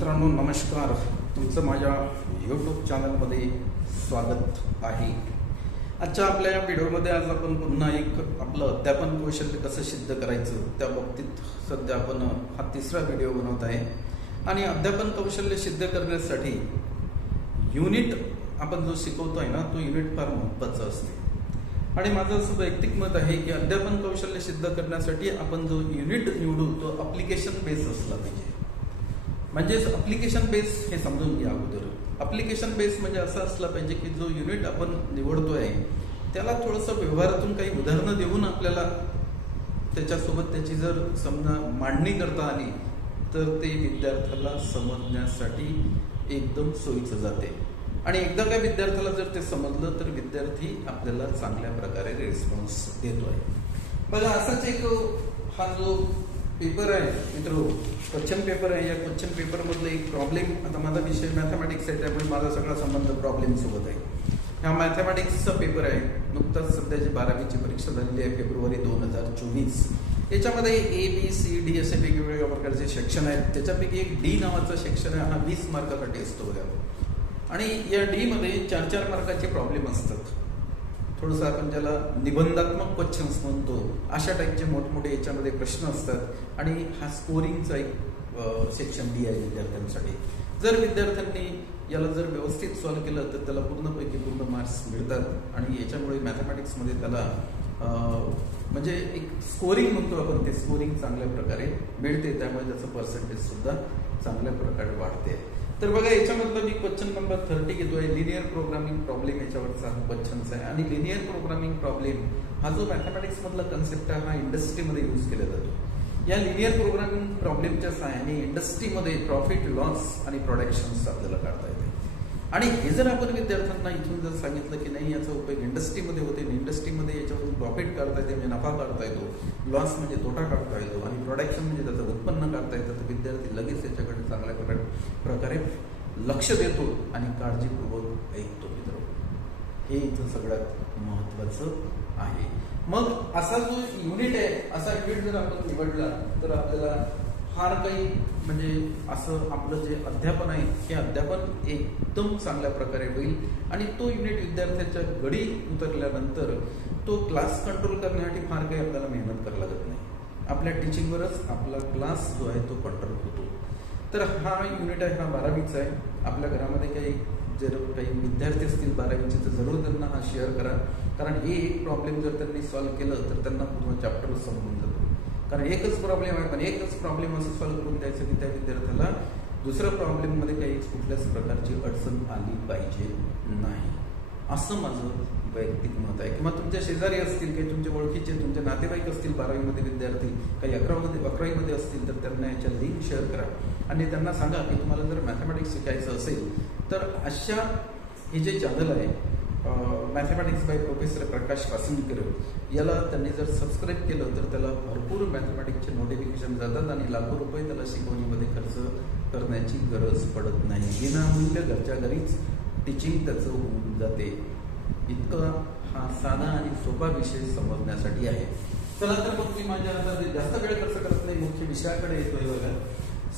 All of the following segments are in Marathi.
मित्रांनो नमस्कार, तुमचं माझ्या यूट्यूब चॅनलमध्ये स्वागत आहे। आजच्या आपल्या या व्हिडिओमध्ये आज आपण पुन्हा एक आपलं अध्यापन कौशल्य कसं सिद्ध करायचं त्या बाबतीत सध्या आपण हा तिसरा व्हिडिओ बनवत आहे। आणि अध्यापन कौशल्य सिद्ध करण्यासाठी युनिट आपण जो शिकवतोय ना तो युनिट फार महत्त्वाचा असते। आणि माझं असं वैयक्तिक मत आहे की अध्यापन कौशल्य सिद्ध करण्यासाठी आपण जो युनिट निवडू तो ॲप्लिकेशन बेस असला पाहिजे। म्हणजेच ॲप्लिकेशन बेस हे समजून घ्या अगोदर। ॲप्लिकेशन बेस म्हणजे असं असला पाहिजे की जो युनिट आपण निवडतोय त्याला थोडंसं व्यवहारातून काही उदाहरणं देऊन आपल्याला त्याच्यासोबत त्याची जर समजा मांडणी करता आली तर ते विद्यार्थ्याला समजण्यासाठी एकदम सोयीचं जाते। आणि एकदा का विद्यार्थ्याला जर ते समजलं तर विद्यार्थी आपल्याला चांगल्या प्रकारे रिस्पॉन्स देतोय। बघा असाच एक हा जो पेपर आहे मित्रो, क्वेश्चन पेपर आहे। या क्वेश्चन पेपर मधलं एक प्रॉब्लेम, आता माझा विषय मॅथमॅटिक्स आहे त्यामुळे माझा सगळा संबंध प्रॉब्लेम सोबत आहे। हा मॅथमॅटिक्सचा पेपर आहे, नुकताच सध्याची 12वीची परीक्षा झालेली आहे फेब्रुवारी 2024। याच्यामध्ये ABCD असे वेगवेगळ्या प्रकारचे सेक्शन आहेत। त्याच्यापैकी एक डी नावाचा सेक्शन आहे, हा 20 मार्कासाठी असतो बघा। आणि या डी मध्ये 4-4 मार्काचे प्रॉब्लेम असतात। थोडंसं आपण ज्याला निबंधात्मक क्वेश्चन्स म्हणतो अशा टाईपचे मोठमोठे याच्यामध्ये प्रश्न असतात। आणि हा स्कोरिंगचा एक सेक्शन डी आहे विद्यार्थ्यांसाठी। जर विद्यार्थ्यांनी याला जर व्यवस्थित सॉल्व्ह केलं तर त्याला पूर्णपैकी पूर्ण मार्क्स मिळतात। आणि याच्यामुळे मॅथमॅटिक्समध्ये त्याला म्हणजे एक स्कोरिंग म्हणतो आपण, ते स्कोरिंग चांगल्या प्रकारे मिळते, त्यामुळे त्याचं पर्सेंटेज सुद्धा चांगल्या प्रकारे वाढते। तर बघा याच्यामधलं मी क्वेश्चन नंबर 30 घेतोय। लिनियर प्रोग्रामिंग प्रॉब्लेम याच्यावरचा हा क्वेश्चन आहे। आणि लिनियर प्रोग्रामिंग प्रॉब्लेम हा जो मॅथमॅटिक्स मधला कन्सेप्ट आहे हा इंडस्ट्रीमध्ये यूज केला जातो। या लिनियर प्रोग्रामिंग प्रॉब्लेमच्या सहाय्याने इंडस्ट्रीमध्ये प्रॉफिट लॉस आणि प्रोडक्शन्स आपल्याला काढता येते। आणि हे जर आपण विद्यार्थ्यांना इथून जर सांगितलं की नाही याचा उपयोग इंडस्ट्रीमध्ये होते, इंडस्ट्रीमध्ये याच्यावरून प्रॉफिट काढता येते म्हणजे नफा काढता येतो, लॉस म्हणजे तोटा काढता येतो, आणि प्रोडक्शन म्हणजे त्याचं उत्पन्न काढता येतं, तर विद्यार्थी लगेच याच्याकडे चांगल्या प्रकारे लक्ष देतो आणि काळजीपूर्वक ऐकतो मित्र। हे इथं सगळ्यात महत्वाचं आहे। मग असा जो युनिट आहे, असा युनिट जर आपण निवडला तर आपल्याला फार काही म्हणजे असं आपलं जे अध्यापन आहे हे अध्यापन एकदम चांगल्या प्रकारे होईल। आणि तो युनिट विद्यार्थ्याच्या गडी उतरल्यानंतर तो क्लास कंट्रोल करण्यासाठी फार काही आपल्याला मेहनत करावी लागत नाही। आपल्या टीचिंगवरच आपला क्लास जो आहे तो कंट्रोल होतो। तर हा युनिट आहे, हा 12वीचा आहे। आपल्या घरामध्ये काही जर काही विद्यार्थी असतील 12वीचे तर जरूर त्यांना हा शेअर करा, कारण हे एक प्रॉब्लेम जर त्यांनी सॉल्व्ह केलं तर त्यांना पूर्ण चॅप्टर समजून जातो। कारण एकच प्रॉब्लेम आहे, पण एकच प्रॉब्लेम असं सॉल्व्ह करून द्यायचं की त्या विद्यार्थ्याला दुसऱ्या प्रॉब्लेम मध्ये काही कुठल्याच प्रकारची अडचण आली पाहिजे नाही, असं माझं वैयक्तिक मत आहे। किंवा तुमच्या शेजारी असतील, काही तुमच्या ओळखीचे तुमचे नातेवाईक असतील 12वीमध्ये विद्यार्थी, काही 11वीमध्ये असतील तर त्यांना याच्या लिंक शेअर करा आणि त्यांना सांगा की तुम्हाला जर मॅथमॅटिक्स शिकायचं असेल तर अशा हे जे चॅनल आहे मॅथमॅटिक्स बाय प्रोफेसर प्रकाश वासनकर, याला त्यांनी जर सबस्क्राईब केलं तर त्याला भरपूर मॅथमॅटिक्सचे नोटिफिकेशन जातात आणि लाखो रुपये त्याला शिकवणीमध्ये खर्च करण्याची गरज पडत नाही। विनामूल्य घरच्या घरीच टीचिंग त्याचं होऊन जाते। इतका हा साधा आणि सोपा विषय समजण्यासाठी आहे। चला तर मग मी माझ्या आता जास्त वेळ खर्च करत नाही, मुख्य विषयाकडे येतोय बघा।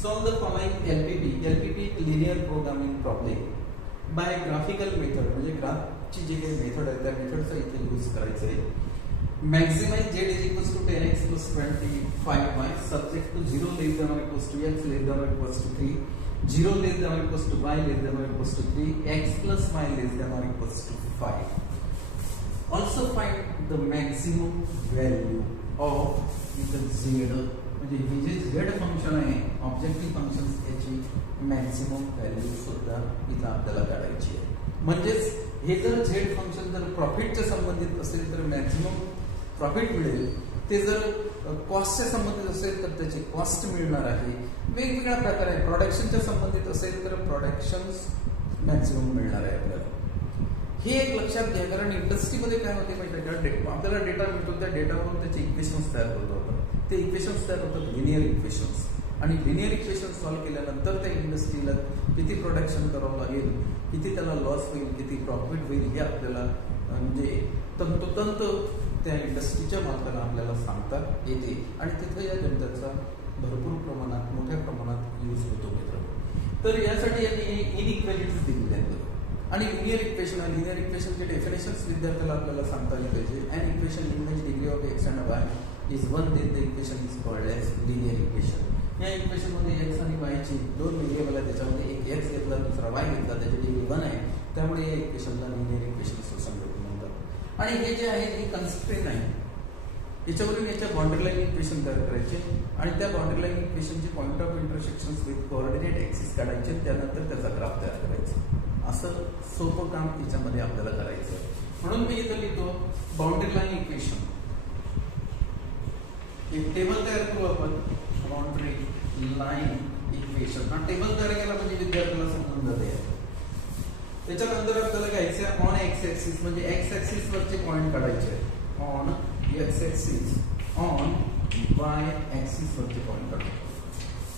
Solve the following LPP linear programming problem by graphical method, म्हणजे ग्राफची जे काही मेथड आहे त्या मेथडचा इथे यूज करायचं आहे। Maximize z = 10x + 25y subject to 0 < x <3, 0 < y < 3, x + y < 5। Also find the maximum value of z, म्हणजे हे जे z फंक्शन आहे ऑब्जेक्टिव्ह फंक्शन याची मॅक्सिमम व्हॅल्यू सुद्धा इथं आपल्याला काढायची आहे। म्हणजेच हे जर z फंक्शन जर प्रॉफिटच्या संबंधित असेल तर मॅक्सिमम प्रॉफिट मिळेल, ते जर कॉस्टच्या संबंधित असेल तर त्याची कॉस्ट मिळणार आहे। वेगवेगळ्या प्रकारे प्रोडक्शनच्या संबंधित असेल तर प्रोडक्शन्स मॅक्सिमम मिळणार आहे आपल्याला। हे एक लक्षात घ्या, कारण इंडस्ट्रीमध्ये काय होते माहिती आहे का, आपल्याला डेटा मिळतो, त्या डेटावरून त्याचे इक्वेशन्स तयार करतो आपण। ते इक्वेशन्स तयार होतात लिनियर इक्वेशन्स, आणि लिनियर इक्वेशन्स सॉल्व्ह केल्यानंतर त्या इंडस्ट्रीला किती प्रोडक्शन करावं लागेल, किती त्याला लॉस होईल, किती प्रॉफिट होईल, हे आपल्याला म्हणजे तंतोतंत त्या इंडस्ट्रीच्या मालकाला आपल्याला सांगता येते। आणि तिथे या गणिताचा भरपूर प्रमाणात मोठ्या प्रमाणात यूज होतो मित्रांनो। तर यासाठी यांनी इनइक्वॅलिटीज दिलेल्या आहेत आणि लिनियर इक्वेशनचे डेफिनेशन्स विद्यार्थ्याला आपल्याला सांगता आले पाहिजे. An equation in which degree of X and Y is 1 then the equation is called as linear equation. या इक्वेशन मध्ये x आणि y ची दोन व्हेरिएबल आहेत, त्याच्यामध्ये एक x घेतला दुसरा y घेतला, त्याची डिग्री 1 आहे, त्यामुळे या इक्वेशनला लिनियर इक्वेशन असं संबोधलं म्हणतात. आणि हे जे आहे हे कन्स्ट्रेन आहे, याच्यावरून याच्या बाउंड्री लाईन इक्वेशन तयार करायचे आणि त्या बाउंड्री लाईन इक्वेशनचे point of intersections with coordinate axis काढायचे, त्यानंतर त्याचा ग्राफ तयार करायचा. असं सोपं काम याच्यामध्ये आपल्याला करायचं आहे. म्हणून मी इथं लिहितो बाउंड्री लाईन इक्वेशन. एक टेबल तयार करू आपण, बाउंड्री लाईन इक्वेशन. हा टेबल तयार केला म्हणजे विद्यार्थ्याला समजून जाते. त्याच्यानंतर आपल्याला घ्यायचं ऑन एक्स ऍक्सिस, म्हणजे एक्स ऍक्सिस वरचे पॉइंट काढायचे, on x axis, on Y axis वरचे पॉइंट काढायचे.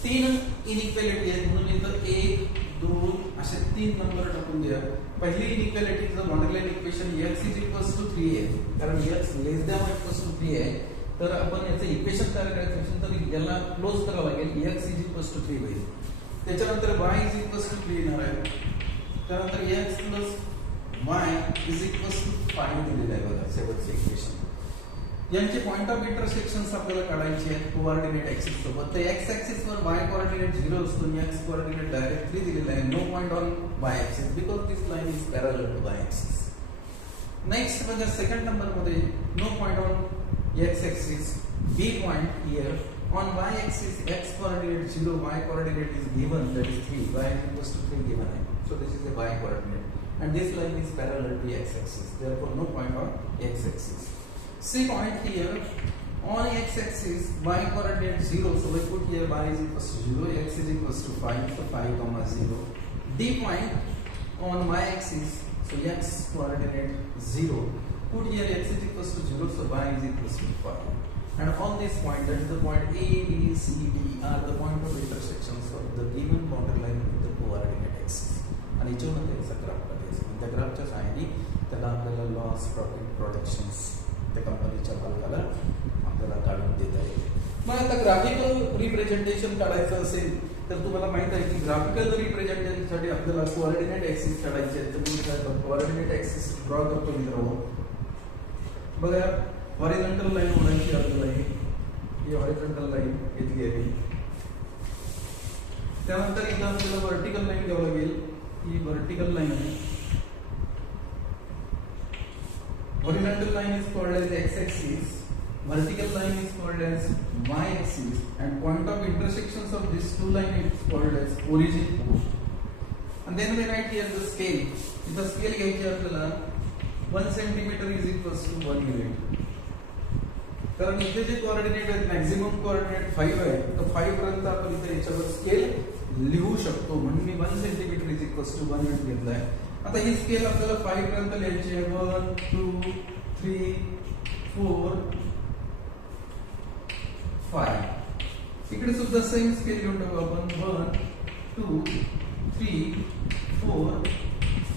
तीन इनइक्वॅलिटी आहेत म्हणून इथं 1 2 असे 3 नंबर टाकून द्या. पहिली इनइक्वॅलिटीचं बाउंड्री लाईन इक्वेशन x = 3 आहे, कारण x <= 3 आहे. तर आपण याचं इक्वेशन तयार करायचं असेल तर याला क्लोज करावं लागेल, x = 3 होईल. त्याच्यानंतर y = 3 येणार आहे, त्यानंतर x + y = 5 दिलेलं आहे बघा शेवटचे इक्वेशन. यांचे पॉइंट ऑफ इंटरसेक्शन्स आपल्याला काढायचे आहेत कोऑर्डिनेट ऍक्सिस सोबत. तर x ऍक्सिस वर y कोऑर्डिनेट 0 असतो आणि x कोऑर्डिनेट डायरेक्ट 3 दिलेला आहे. No point on y axis because this line is parallel to y axis. Next म्हणजे सेकंड नंबर मध्ये no point on x axis, b point here. On y axis x coordinate 0, y coordinate is given, that is 3, y equals to 3 given. So this is a y coordinate and this line is parallel to x axis, therefore no point on x axis. C point here, on x axis y coordinate 0, so we put here y is equals to 0, x is equals to 5, so 5 comma 0. D point on y axis, so x coordinate 0, put here x is equals to 0, so y is equals to 5. And all these points, that is the point A, B, C, D, are the point of intersections of the given boundary line with the coordinate axis. आणि याच्यामध्ये याचा ग्राफ काढायचा. त्या ग्राफच्या सहाय्याने त्याला आपल्याला लॉस प्रॉफिट प्रोडक्शन्स त्या कंपनीच्या मालकाला आपल्याला काढून देता येईल. मग आता ग्राफिकल रिप्रेझेंटेशन काढायचं असेल तर तुम्हाला माहित आहे की ग्राफिकल रिप्रेझेंटेशनसाठी आपल्याला कोऑर्डिनेट ऍक्सिस काढायचे आहेत. तर मी काय कोऑर्डिनेट ऍक्सिस ड्रॉ करतो मित्रांनो. बघा हॉरिझॉन्टल लाईन ओढायची आपल्याला, ही हॉरिझॉन्टल लाईन घेतली आहे. त्यानंतर इथं आपल्याला व्हर्टिकल लाईन घ्यावं लागेल, ही व्हर्टिकल लाईन आहे. Horizontal line is called as X axis, vertical line is called as y axis, and point of intersections of these two lines is called as origin post. And then we write here the scale. The scale घ्यायची आपल्याला 1 centimeter is equals to 1 unit. कारण इथे जे कोऑर्डिनेट आहेत मॅक्सिमम कोऑर्डिनेट 5 आहे, तर 5 पर्यंत आपण इथे याच्यावर स्केल लिहू शकतो. म्हणून मी 1 centimetre is equals to 1 unit घेतलाय. आता ही स्केल आपल्याला 5 पर्यंत लिहायची आहे. 1 2 3 4 5. इकडे सुद्धा सेम स्केल घेऊन टाकू आपण. 1 2 3 4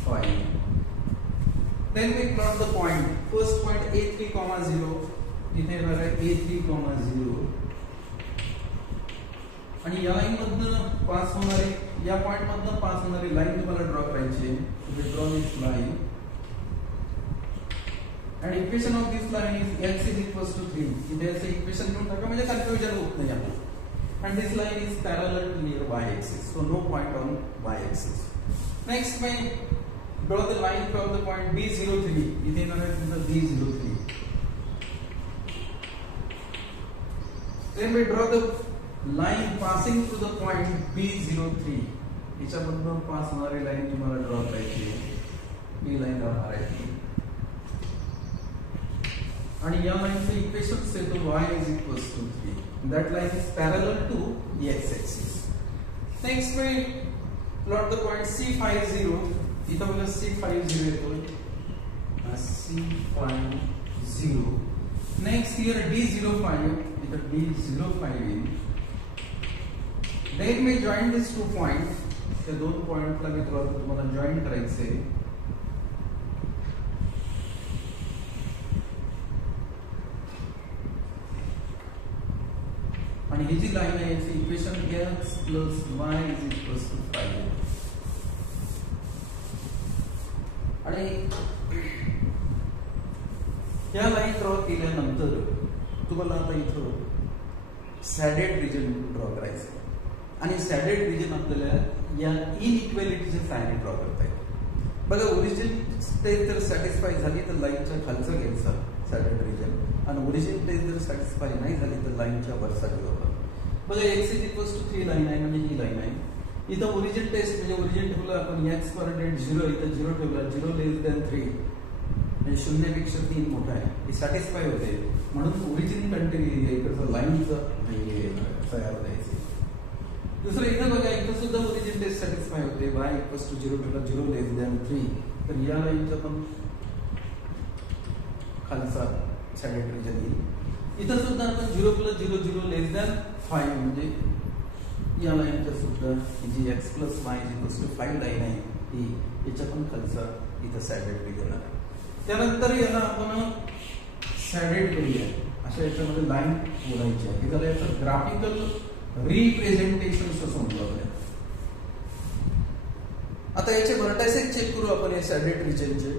5. Then we plot the point. First point A3, 0. इथे येणार आहे A3, 0. आणि या लाईन मधनं पास होणारी, या पॉइंट मधनं पास होणारी लाईन तुम्हाला ड्रॉ करायची आहे. Draw this line and equation of this line is x is equals to 3. इथे असं इक्वेशन घेऊन टाका म्हणजे कन्फ्युजन होत नाही आपल्याला. and this line is parallel to near y axis, so no point on y axis. Next we draw the line from the point B03. इथे येणार आहे तुमचा B03. then we draw the line passing through the point B03. याच्यामधून पास होणारी लाईन तुम्हाला ड्रॉ करायची आहे. ही लाईन राहणार आहे आणि या लाईनचं इक्वेशन येतो y is equals to 3. That line is parallel to the x-axis. Next we plot the point C50. इथं बघा C50 येतो. C50. Next here D05. इथं D05 येईल. Then we join these two points. त्या दोन पॉइंटला मित्रांनो तुम्हाला जॉईन करायचे. आणि ही जी लाईन आहे याची equation x plus y is equal to 5. आणि या लाईन ड्रॉ केल्यानंतर तुम्हाला आता इथं सॅडेड रिजन ड्रॉ करायचं आहे. आणि सॅडेड रिजन आपल्याला या इनइक्वॅलिटीचे फायनल ड्रॉ करता येईल. बघा, ओरिजिन स्टेज जर सॅटिस्फाय झाली तर लाईनच्या खालचा घ्यायचा सॅडेड रिजन, आणि ओरिजिन स्टेज जर सॅटिस्फाय नाही झाली तर लाईनच्या वरचा घेऊ आपण. बघा, x is equal to 3 line आहे म्हणजे ही लाईन आहे. इथं ओरिजिन टेस्ट म्हणजे ओरिजिन ठेवलं आपण, x कोऑर्डिनेट 0, इथं 0 ठेवला, 0 लेस दॅन 3 म्हणजे 0 पेक्षा 3 मोठा आहे, हे सॅटिस्फाय होते. म्हणून ओरिजिन कंटिन्यू इकडचं लाईनचं तयार द्यायचे. दुसरं इथं बघा, इथं सुद्धा ओरिजिन टेस्ट सॅटिस्फाय होते, y इक्वल्स टू 0 ठेवला, 0 लेस दॅन 3, तर या लाईनचा पण खालचा सॅडेड रिजन येईल. इथं सुद्धा आपण 0 प्लस 0 0 लेस दॅन 5 म्हणजे या लाईनच्या सुद्धा जी x plus y equals to 5 line आहे ही याच्या पण खालचा इथं सॅडेड रिजन आहे. त्यानंतर याला आपण सॅडेड करूया, अशा याच्यामध्ये लाईन बोलायची आहे. त्याला याचं ग्राफिकल रिप्रेझेंटेशन समजलं. आता याचे व्हर्टायसेस चेक करू आपण या सॅडेड रिजनचे.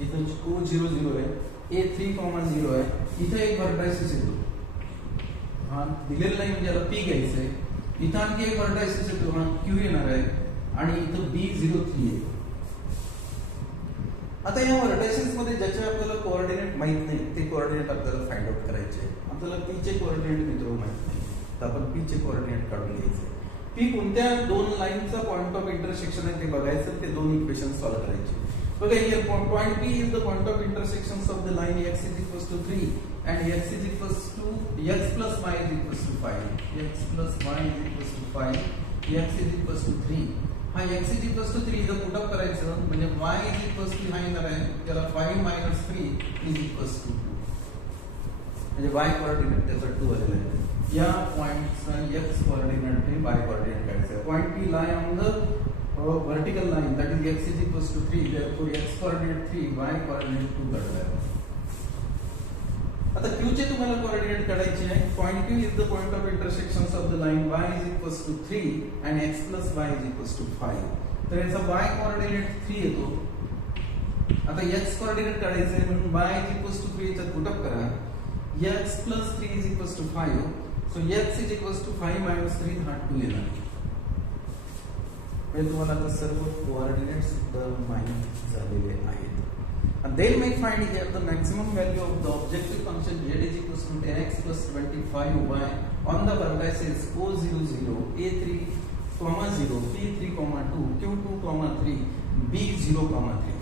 इथं O00 आहे, A3,0 आहे, इथं एक व्हर्टायसेस येतो, हा दिलेला लाईन म्हणजे याला P घ्यायचं आहे. इथं आणखी एक व्हर्टायसेस येतो, हा Q येणार आहे, आणि इथं B03 आहे. आता या व्हर्टायसेस मध्ये ज्याचे आपल्याला कोऑर्डिनेट माहित नाही ते कोऑर्डिनेट आपल्याला फाइंड आउट करायचे. आपल्याला P चे कोऑर्डिनेट मित्र माहित नाही, तर आपण P चे कोऑर्डिनेट काढून घ्यायचे. P कोणत्या दोन लाईनचा पॉइंट ऑफ इंटरसेक्शन आहे ते बघायचं, ते दोन इक्वेशन सॉल्व्ह करायचे. बघा, here point P is the point of intersection of the line x is equal to 3 and x is equals to x plus y is equals to 5, x plus y is equals to 5, x is equals to 3. हा x is equals to 3 इथं पुट अप करायचं म्हणजे y is equals to हा येणार आहे, त्याला 5 minus 3 is equals to 2, म्हणजे y कोऑर्डिनेट त्याचा 2 आलेला आहे. या पॉइंटचा x कोऑर्डिनेट आणि y कोऑर्डिनेट काढायचा. Point P lie on the vertical line, that is x is equals to 3, therefore x coordinate 3, y coordinate 2 काढला आहे. आता Q चे तुम्हाला कोऑर्डिनेट काढायचे आहे. Point Q is the point of intersection of the line y is equals to 3 and x plus y is equals to 5. तर याचा y कोऑर्डिनेट 3 येतो. आता x कोऑर्डिनेट काढायचे आहे म्हणून y is equals to 3 याच्यात पुट अप करा. x plus 3 is equals to 5, so x is equals to 5 minus 3 हा 2 येणार. म्हणजे तुम्हाला आता सर्व कोऑर्डिनेट्स सुद्धा माहित झालेले आहेत. And then we find here the maximum value of the objective function z is equals to 10x plus 25y on the vertices O00, A3, 0, P3, 2, Q2, 3, B0, 3.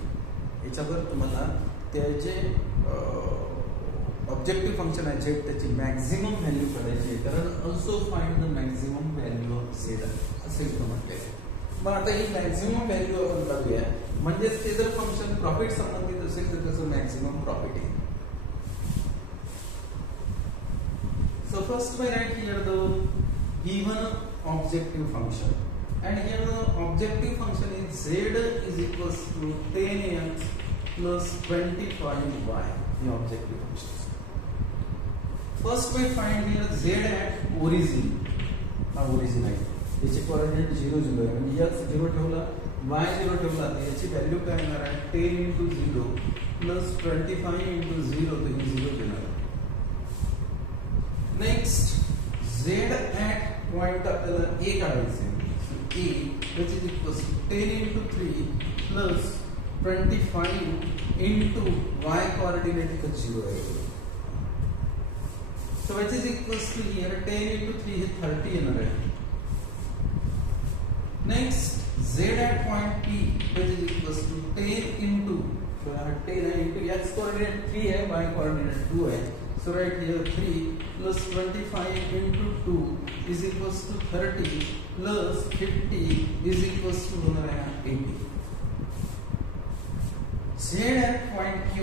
याच्यावर तुम्हाला त्याचे ऑब्जेक्टिव्ह फंक्शन आहे z त्याची मॅक्झिमम व्हॅल्यू काढायची आहे, कारण also find the maximum value of z असे इथं म्हटले आहे. मग आता ही मॅक्झिमम व्हॅल्यू आपण काढूया, म्हणजे ते जर फंक्शन प्रॉफिट संबंधित असेल तर त्याचं मॅक्झिमम प्रॉफिट आहे. So first we write here the given objective function, and here the objective function is z is equals to 10x plus 25y. The objective function. First we find here z at origin. हा origin आहे, याचे कोऑर्डिनेट 0 0 आहे, म्हणजे x 0 ठेवला, y 0 ठेवला, तर याची व्हॅल्यू काय येणार आहे 10 into 0 plus 25 into 0, तर ही 0 देणार. नेक्स्ट z at पॉइंट आपल्याला a काढायचे, a which is equals to 10 into 3 plus 25 into y coordinate इथं 0 आहे. So which is equals to here 10 into 3 हे 30 येणार आहे. Next z at point P which is equals to 10 into 10 into x coordinate 3 है, y coordinate 2 है, so right here 3 plus 25 into 2 is equals to 30 plus 50 is equals to 80. z at point Q,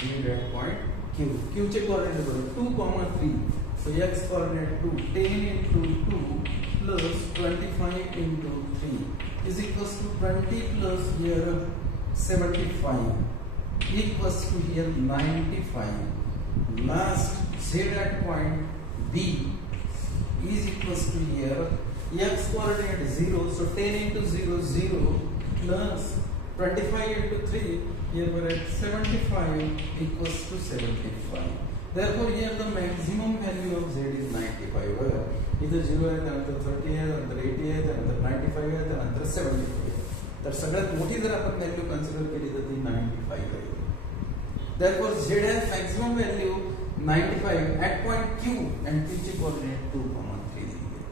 z at point Q, Q चे coordinate बघा 2, 3, so x coordinate 2, 10 into 2 plus 25 into 3 is equals to 20 plus here 75 equals to here 95. Last z at point B, equals to here x coordinate 0, so 10 into 0 0 plus 25 into 3, here we are at 75 equals to 75. Therefore here the maximum value of z is 95. बघा इथे 0 आहे, त्यानंतर 30 आहे, त्यानंतर 80 आहे, त्यानंतर 95 आहे, त्यानंतर 75 आहे. तर सगळ्यात मोठी जर आपण व्हॅल्यू कन्सिडर केली तर ती 95 आहे. Therefore z has maximum value 95 at point Q and P ची कोऑर्डिनेट 2,3 दिली आहे.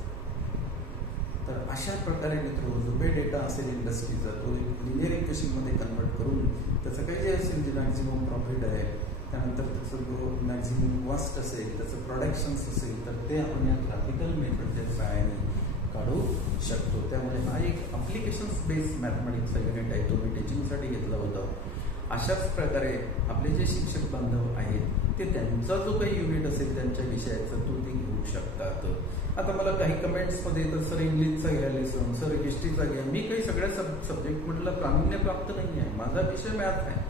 तर अशा प्रकारे मित्र जो काही डेटा असेल इंडस्ट्रीचा तो लिनियर इक्वेशन मध्ये कन्वर्ट करून त्याचं काही जे असेल जे मॅक्झिमम प्रॉफिट आहे, त्यानंतर त्याचं जो मॅक्झिमम कॉस्ट असेल, त्याचं प्रोडक्शन्स असेल, तर ते आपण या ग्राफिकल मेथडच्या सहाय्याने काढू शकतो. त्यामुळे हा एक अप्लिकेशन्स बेस्ड मॅथमॅटिक्सचा युनिट आहे, तो मी टीचिंगसाठी घेतला होता. अशाच प्रकारे आपले जे शिक्षक बांधव आहेत ते त्यांचा जो काही युनिट असेल त्यांच्या विषयाचा तो ते घेऊ शकतात. आता मला काही कमेंट्समध्ये येतात, सर इंग्लिशचा घ्या लेसन, सर हिस्ट्रीचा घ्या. मी काही सगळ्या सब्जेक्ट मधला प्रावीण्य प्राप्त नाही आहे, माझा विषय मॅथ आहे,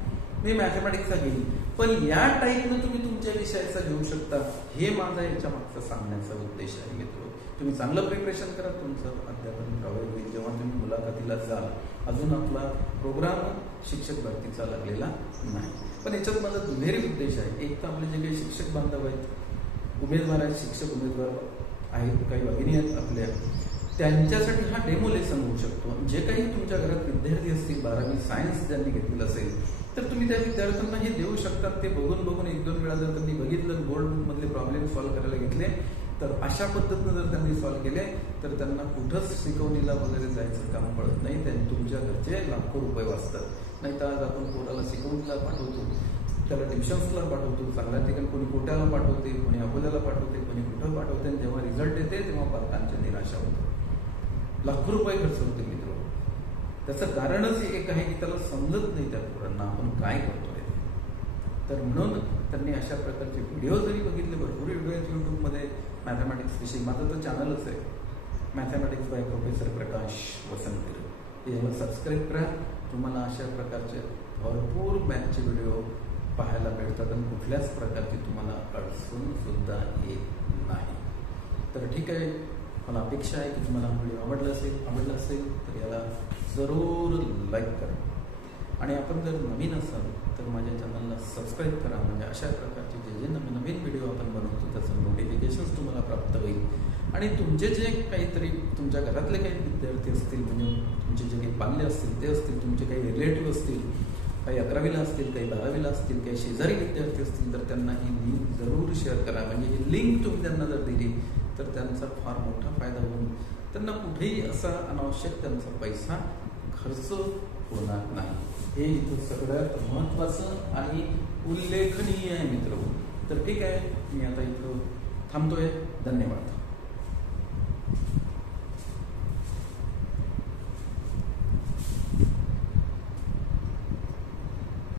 मी मॅथमॅटिक्सचा घेईन. पण या टाईपनं तुम्ही तुमच्या विषयाचा घेऊ शकता, हे माझा याच्या मागचा सांगण्याचा उद्देश आहे मित्र. तुम्ही चांगलं प्रिपरेशन करा, तुमचं अध्यापन प्रभावी होईल. जेव्हा तुम्ही मुलाखतीला जाल, अजून आपला प्रोग्राम शिक्षक भरतीचा लागलेला नाही, पण याच्यात माझा दुहेरी उद्देश आहे. एक तर आपले जे काही शिक्षक बांधव आहेत, उमेदवार आहेत, शिक्षक उमेदवार आहेत, काही भगिनी आहेत आपल्या, त्यांच्यासाठी हा डेमो लेसन होऊ शकतो. जे काही तुमच्या घरात विद्यार्थी असतील, 12वी सायन्स ज्यांनी घेतलेलं असेल, तर तुम्ही त्या विद्यार्थ्यांना हे देऊ शकतात. ते बघून 1-2 वेळा जर त्यांनी बघितलं, बोर्ड बुक मधले प्रॉब्लेम सॉल्व्ह करायला घेतले, तर अशा पद्धतीनं जर त्यांनी सॉल्व्ह केले तर त्यांना कुठंच शिकवणीला वगैरे जायचं काम पडत नाही. त्यांनी तुमच्या घरचे लाखो रुपये वाचतात. नाही तर आज आपण पोराला शिकवणीला पाठवतो, त्याला ट्युशन्सला पाठवतो, चांगल्या ठिकाणी कोणी कोट्याला पाठवते, कोणी अकोल्याला पाठवते, कोणी कुठं पाठवते, आणि जेव्हा रिझल्ट येते तेव्हा पालकांची निराशा होते, लाखो रुपये खर्च होते मित्र. त्याचं कारणच एक आहे की त्याला समजत नाही त्या पोरांना आपण काय करतोय. तर म्हणून त्यांनी अशा प्रकारचे व्हिडिओ जरी बघितले, भरपूर व्हिडिओ आहेत यूट्यूबमध्ये मॅथमॅटिक्स विषयी. माझं तर चॅनलच आहे मॅथमॅटिक्स बाय प्रोफेसर प्रकाश वसंत. याला सबस्क्राईब करा. तुम्हाला अशा प्रकारचे भरपूर मॅथचे व्हिडिओ पाहायला मिळतात आणि कुठल्याच प्रकारची तुम्हाला अडचण सुद्धा येत नाही. तर ठीक आहे, मला अपेक्षा आहे की तुम्हाला व्हिडिओ आवडला असेल तर याला जरूर लाईक करा. आणि आपण जर नवीन असाल तर माझ्या चॅनलला सबस्क्राईब करा, म्हणजे अशा प्रकारचे जे नवीन व्हिडिओ आपण बनवतो त्याचं नोटिफिकेशन्स तुम्हाला प्राप्त होईल. आणि तुमचे जे काहीतरी तुमच्या घरातले काही विद्यार्थी असतील, म्हणजे तुमचे जे काही पाल्य असतील ते असतील, तुमचे काही रिलेटिव्ह असतील, काही 11वीला असतील, काही 12वीला असतील, काही शेजारी विद्यार्थी असतील, तर त्यांना ही लिंक जरूर शेअर करा. म्हणजे ही लिंक तुम्ही त्यांना जर दिली तर त्यांचा फार मोठा फायदा होऊन त्यांना कुठेही असा अनावश्यक त्यांचा पैसा खर्च होणार नाही. हे इथं सगळ्यात महत्त्वाचं आणि उल्लेखनीय आहे मित्र. तर ठीक आहे, मी आता इथं थांबतोय. धन्यवाद.